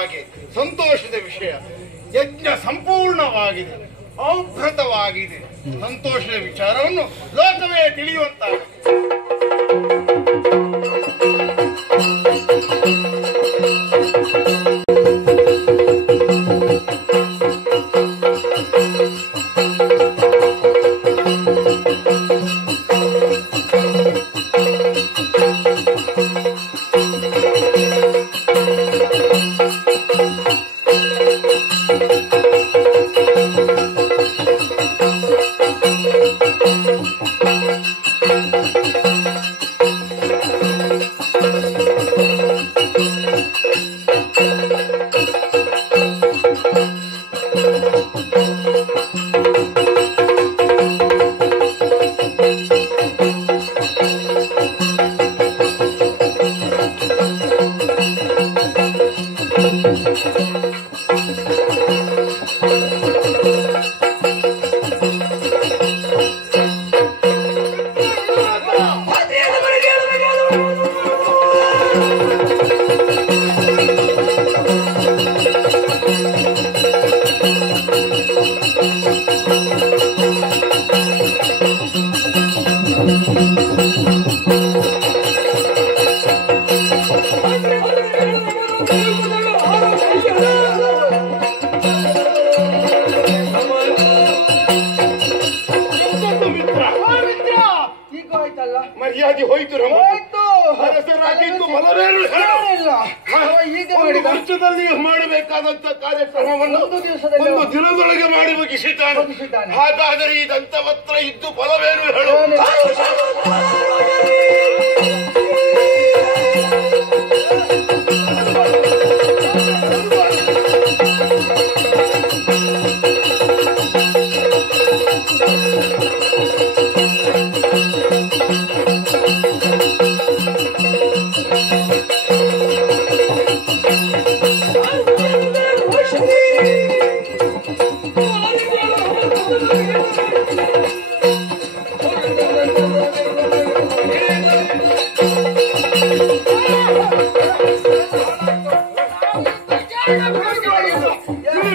ಹಾಗೆ ಸಂತೋಷದ ವಿಷಯ. ಯಜ್ಞ ಸಂಪೂರ್ಣವಾಗಿದೆ, ಔಭೃತವಾಗಿದೆ. ಸಂತೋಷದ ವಿಚಾರವನ್ನು ಲೋಕವೇ ತಿಳಿಯುವಂತಾಗಿದೆ. ಮರ್ಯಾದೆ ಹೋಯ್ತು. ವರ್ಷದಲ್ಲಿ ಮಾಡಬೇಕಾದಂತ ಕಾರ್ಯಕ್ರಮವನ್ನು ಒಂದು ದಿನದೊಳಗೆ ಮಾಡಿ ಮುಗಿಸಿದ್ದಾನೆ. ಹಾಗಾದರೆ ಈ ದಂತವತ್ರ ಇದ್ದು ಫಲವೇನು ಹೇಳು?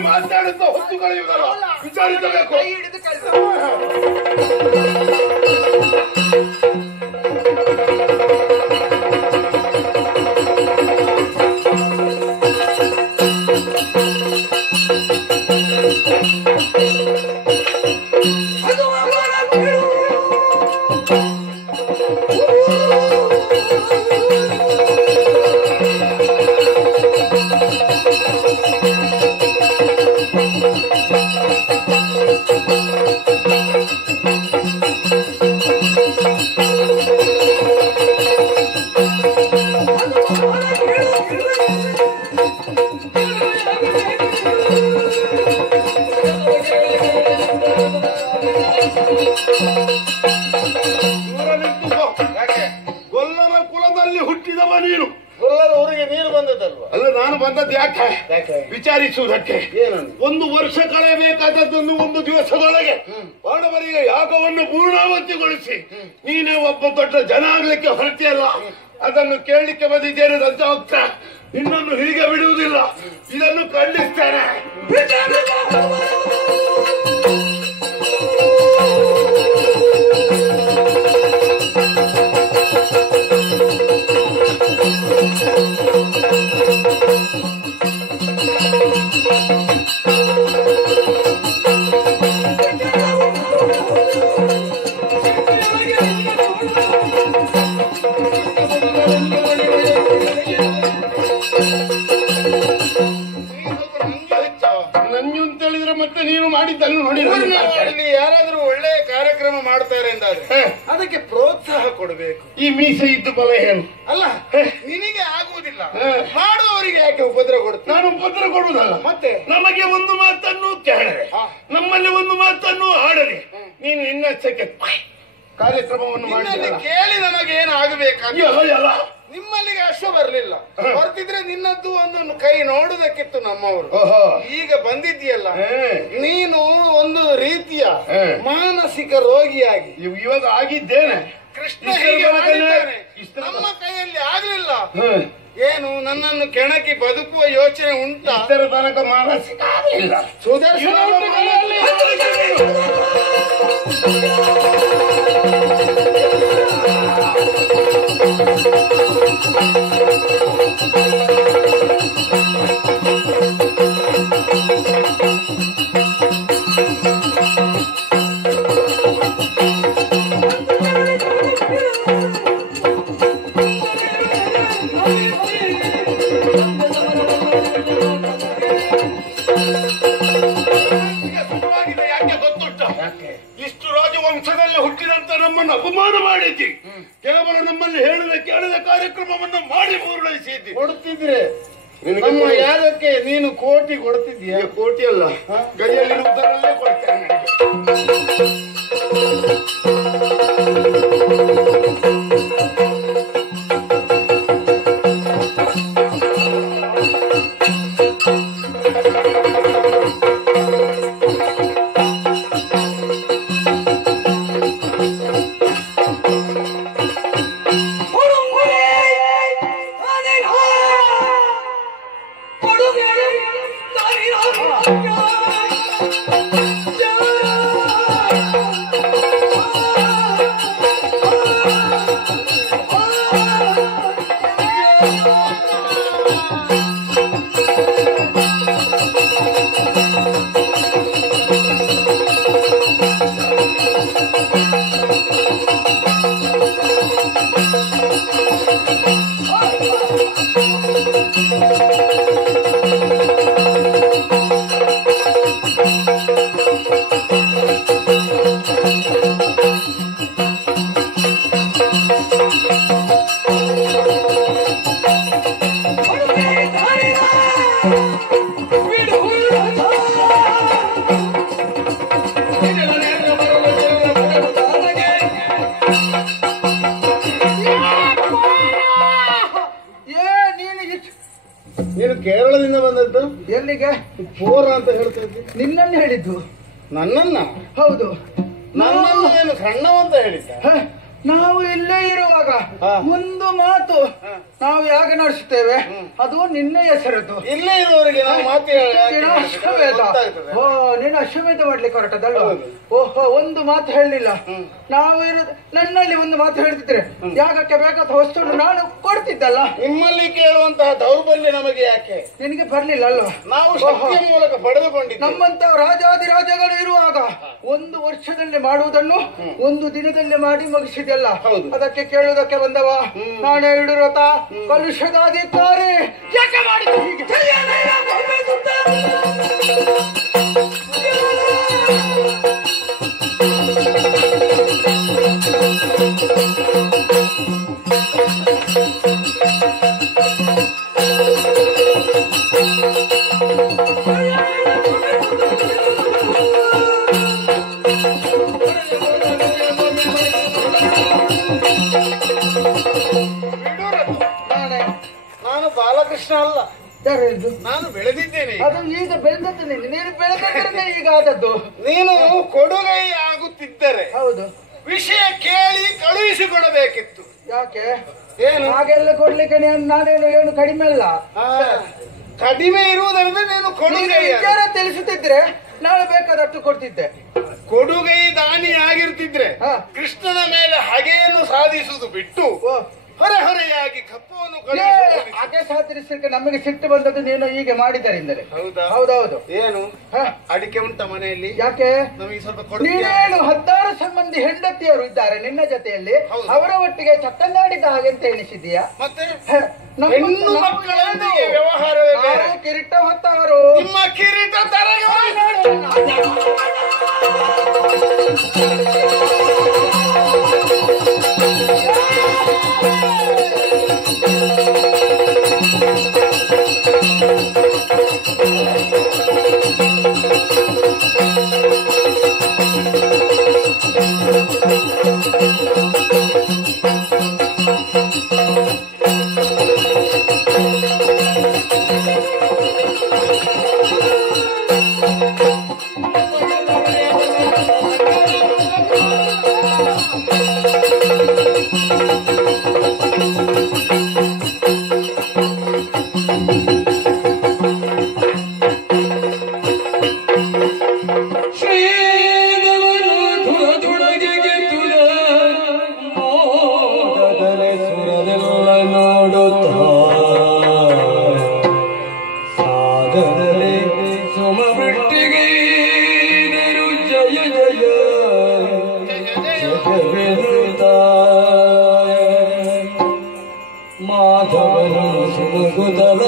ಮಾತಾಡುತ್ತಾ ಹೊತ್ತು ಕಳೆಯುವುದಲ್ಲ, ವಿಚಾರಿಸಬೇಕು. ಗೊಲ್ಲರ ಕುಲದಲ್ಲಿ ಹುಟ್ಟಿದವ ನೀನು. ಗೊಲ್ಲರ ಊರಿಗೆ ನೀನು ಬಂದದಲ್ವಾ? ಅಲ್ಲ, ನಾನು ಬಂದದ್ದು ಯಾಕೆ ವಿಚಾರಿಸುವುದಕ್ಕೆ. ಒಂದು ವರ್ಷ ಕಳೆಯಬೇಕಾದದ್ದನ್ನು ಒಂದು ದಿವಸದೊಳಗೆ ಪಾಂಡವರಿಗೆ ಯಾಗವನ್ನು ಪೂರ್ಣಾವತಿಗೊಳಿಸಿ ನೀನೇ ಒಬ್ಬ ದೊಡ್ಡ ಜನ ಆಗ್ಲಿಕ್ಕೆ ಹೊರಟಿಯಲ್ಲ, ಅದನ್ನು ಕೇಳಲಿಕ್ಕೆ ಬಂದಿದ್ದೇನೆ. ದಂತವಕ್ತ ನಿನ್ನನ್ನು ಹೀಗೆ ಬಿಡುವುದಿಲ್ಲ, ಇದನ್ನು ಖಂಡಿಸ್ತೇನೆ. ನಂಜು ಅಂತ ಹೇಳಿದ್ರೆ ಮತ್ತೆ ನೀನು ಮಾಡಿದ್ದನ್ನು ನೋಡಿ. ಯಾರಾದ್ರೂ ಒಳ್ಳೆಯ ಕಾರ್ಯಕ್ರಮ ಮಾಡ್ತಾರೆ ಅಂದಾದ್ರೆ ಅದಕ್ಕೆ ಪ್ರೋತ್ಸಾಹ ಕೊಡಬೇಕು. ಈ ಮೀಸೆ ಇದ್ದು ಬಲ ಏನು ಅಲ್ಲ, ನಿನಗೆ ಆಗುವುದಿಲ್ಲ, ಮಾಡುವವರಿಗೆ ಯಾಕೆ ಉಪದ್ರ ಕೊಡುತ್ತೆ? ನಾನು ಉಪದ್ರ ಕೊಡುವುದಲ್ಲ, ಮತ್ತೆ ನಮಗೆ ಒಂದು ಮಾತನ್ನು ಕೇಳರೆ, ನಮ್ಮಲ್ಲಿ ಒಂದು ಮಾತನ್ನು ಆಡರೆ, ನೀನು ಇನ್ನಷ್ಟಕ್ಕೆ ಕಾರ್ಯಕ್ರಮವನ್ನು ಮಾಡಿ ಕೇಳಿ ನನಗೇನು ಆಗಬೇಕಲ್ಲ. ನಿಮ್ಮಲ್ಲಿಗೆ ಅಶ್ವ ಬರ್ಲಿಲ್ಲ, ಬರ್ತಿದ್ರೆ ನಿನ್ನದ್ದು ಒಂದು ಕೈ ನೋಡುದಕ್ಕಿತ್ತು ನಮ್ಮವರು. ಈಗ ಬಂದಿದ್ದೀಯಲ್ಲ, ನೀನು ಒಂದು ರೀತಿಯ ಮಾನಸಿಕ ರೋಗಿಯಾಗಿ ಇವಾಗ ಆಗಿದ್ದೇನೆ. ಕೃಷ್ಣ ಹೀಗೆ ಮಾಡಿದ್ದಾನೆ, ನಮ್ಮ ಕೈಯಲ್ಲಿ ಆಗ್ಲಿಲ್ಲ. ಏನು ನನ್ನನ್ನು ಕೆಣಕಿ ಬದುಕುವ ಯೋಚನೆ ಉಂಟಾ? ಇದರ ತನಕ ಮಾನಸಿಕ ಇಲ್ಲ. ಸುದರ್ಶನ ಉಂಟು ಕೈಯಲ್ಲಿ. ಇಷ್ಟು ರಾಜವಂಶದಲ್ಲಿ ಹುಟ್ಟಿದಂತ ನಮ್ಮನ್ನು ಅಪಮಾನ ಮಾಡಿದ್ದಿ. ಕೇವಲ ನಮ್ಮಲ್ಲಿ ಹೇಳಿದ ಕೇಳಿದ ಕಾರ್ಯಕ್ರಮವನ್ನು ಮಾಡಿ ಪೂರ್ಣಯಿಸಿದ್ದಿ. ಕೊಡ್ತಿದ್ರೆ ನಮ್ಮ ಯಾಗಕ್ಕೆ ನೀನು ಕೋಟಿ ಕೊಡ್ತಿದ್ಯಾ? ಕೋಟಿ ಅಲ್ಲ, ಕೈಯಲ್ಲಿರುವುದರಲ್ಲೇ ಕೊಡ್ತೇನೆ. ನೀನು ಕೇರಳದಿಂದ ಬಂದದ್ದು? ಎಲ್ಲಿಗೆ? ಪೂರ ಅಂತ ಹೇಳ್ತಿದ್ದಿ. ನಿನ್ನನ್ನು ಹೇಳಿದ್ದು. ನನ್ನನ್ನ? ಹೌದು. ನನ್ನನ್ನು ಏನು ಸಣ್ಣವಂತ ಹೇಳಿದ್ದ? ನಾವು ಇಲ್ಲೇ ಇರುವಾಗ ಒಂದು ಮಾತು ನಾವು ಯಾಗ ನಡೆಸುತ್ತೇವೆ, ಅದು ನಿನ್ನೆ ಹೆಸರದ್ದು. ಇಲ್ಲೇ ಇರುವವರಿಗೆ ನಾವು ಮಾತು ಅಶ್ವಮೇಧ. ಓ, ನೀನು ಅಶ್ವಮೇಧ ಮಾಡ್ಲಿಕ್ಕೆ ಹೊರಟದಲ್ವ? ಓಹೋ, ಒಂದು ಮಾತು ಹೇಳಲಿಲ್ಲ. ನಾವು ನನ್ನಲ್ಲಿ ಒಂದು ಮಾತು ಹೇಳ್ತಿದ್ರೆ ಯಾಗಕ್ಕೆ ಬೇಕಾದ ವಸ್ತುವನ್ನು ನಾನು ಕೊಡ್ತಿದ್ದಲ್ಲ. ನಿಮ್ಮಲ್ಲಿ ಕೇಳುವಂತಹ ದೌರ್ಬಲ್ಯ ನಮಗೆ ಯಾಕೆ? ನಿನಗೆ ಬರ್ಲಿಲ್ಲ ಅಲ್ವಾ? ನಾವು ಶಕ್ತಿಯ ಮೂಲಕ ಪಡೆದುಕೊಂಡಿದ್ದೆ. ನಮ್ಮಂತ ರಾಜಾದಿರಾಜಗಳು ಇರುವಾಗ ಒಂದು ವರ್ಷದಲ್ಲಿ ಮಾಡುವುದನ್ನು ಒಂದು ದಿನದಲ್ಲಿ ಮಾಡಿ ಮುಗಿಸಿದೆಲ್ಲ. ಅದಕ್ಕೆ ಕೇಳುವುದಕ್ಕೆ ಬಂದವ ನಾನೇ ಯಡಿಯೂರಥ ಕಲುಷದ ಅಧಿಕಾರಿ. ಯಾಕೆ ಮಾಡಿದ್ದು ಹೀಗೆ? ನಾನು ಬಾಲಕೃಷ್ಣ ಅಲ್ಲ. ಯಾರು ಹೇಳಿದ್ದು? ನಾನು ಬೆಳೆದಿದ್ದೇನೆ. ಅದು ಈಗ ಬೆಳೆದದ್ದು. ನೀನು ಬೆಳೆದದ್ರನ್ನೇ ಈಗ ಆದದ್ದು. ನೀನು ಕೊಡುಗೈ ಆಗುತ್ತಿದ್ದರೆ ಹೌದು, ವಿಷಯ ಕೇಳಿ ಕಳುಹಿಸಿಕೊಡಬೇಕಿತ್ತು. ಯಾಕೆ? ಏನು ಹಾಗೆಲ್ಲ ಕೊಡ್ಲಿಕ್ಕೆ ನಾನೇನು ಏನು ಕಡಿಮೆ ಅಲ್ಲ. ಕಡಿಮೆ ಇರುವುದರಿಂದ ನೀನು ಕೊಡುಗೈ ವಿಚಾರ ತಿಳಿಸುತ್ತಿದ್ರೆ ನಾಳೆ ಬೇಕಾದಷ್ಟು ಕೊಡ್ತಿದ್ದೆ. ಕೊಡುಗೈ ದಾನಿ ಆಗಿರ್ತಿದ್ರೆ ಕೃಷ್ಣನ ಮೇಲೆ ಹಗೆಯನ್ನು ಸಾಧಿಸುವುದು ಬಿಟ್ಟು ಹೊರೆ ಹೊರೆಯಾಗಿ ಕಪ್ಪವನ್ನು ಹಾಗೆ ಸಾಧಿಸಲಿಕ್ಕೆ ನಮಗೆ ಸಿಟ್ಟು ಬಂದದ್ದು ನೀನು ಹೀಗೆ ಮಾಡಿದ್ದರಿಂದಲೇ. ಹೌದಾ? ಹೌದೌದು. ಏನು ಅಡಿಕೆ ಉಂಟ ಮನೆಯಲ್ಲಿ? ಯಾಕೆ? ನಮಗೆ ಸ್ವಲ್ಪ ನೀನೇನು 16 ಸಂಬಂಧಿ ಹೆಂಡತಿಯರು ಇದ್ದಾರೆ ನಿನ್ನ ಜೊತೆಯಲ್ಲಿ, ಅವರ ಒಟ್ಟಿಗೆ ಚಕ್ಕಂದಾಡಿದ ಹಾಗೆ ಅಂತ ಎಣಿಸಿದೀಯಾ? ಮತ್ತೆ ಹೆಣ್ಣು ಮಕ್ಕಳೊಂದಿಗೆ ವ್ಯವಹಾರವೇ ಕಿರೀಟ ಹೊತ್ತವರು. ನಿಮ್ಮ ಕಿರೀಟ ತರಗೆ ಮಾಧವನ ಸುಮಗುದಲ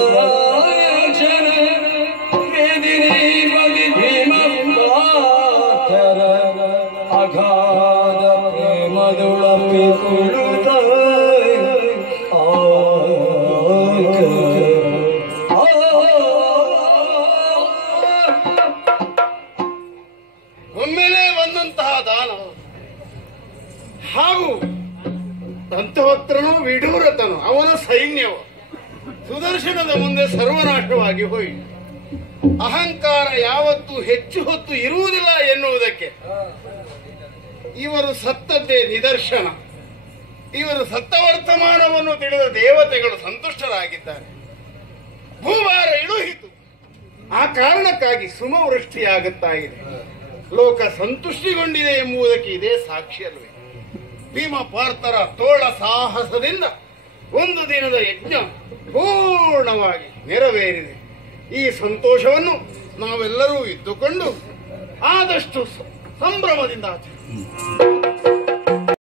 ಅಗಾಧ ಪ್ರೇಮದುಳಪಿ ಕುಳುತ್ತ ಒಮ್ಮೆಲೆ ಬಂದಂತಹ ದಾನ ಹಾಗೂ ದಂತವಕ್ತ್ರನು ವಿಡೂರತನು ಅವನ ಸೈನ್ಯವು ಸುದರ್ಶನದ ಮುಂದೆ ಸರ್ವನಾಶವಾಗಿ ಹೋಯಿತು. ಅಹಂಕಾರ ಯಾವತ್ತೂ ಹೆಚ್ಚು ಹೊತ್ತು ಇರುವುದಿಲ್ಲ ಎನ್ನುವುದಕ್ಕೆ ಇವರು ಸತ್ತದ್ದೇ ನಿದರ್ಶನ. ಇವರು ಸತ್ತ ವರ್ತಮಾನವನ್ನು ತಿಳಿದ ದೇವತೆಗಳು ಸಂತುಷ್ಟರಾಗಿದ್ದಾರೆ. ಭೂಭಾರ ಇಳುಹಿತು. ಆ ಕಾರಣಕ್ಕಾಗಿ ಸುಮವೃಷ್ಟಿಯಾಗುತ್ತಾ ಇದೆ. ಲೋಕ ಸಂತುಷ್ಟಿಗೊಂಡಿದೆ ಎಂಬುದಕ್ಕೆ ಇದೇ ಸಾಕ್ಷಿಯಲ್ವೇ. ಭೀಮ ಪಾರ್ಥರ ತೋಳ ಸಾಹಸದಿಂದ ಒಂದು ದಿನದ ಯಜ್ಞ ಪೂರ್ಣವಾಗಿ ನೆರವೇರಿದೆ. ಈ ಸಂತೋಷವನ್ನು ನಾವೆಲ್ಲರೂ ಇದ್ದುಕೊಂಡು ಆದಷ್ಟು ಸಂಭ್ರಮದಿಂದ ಆಚರಿಸಿ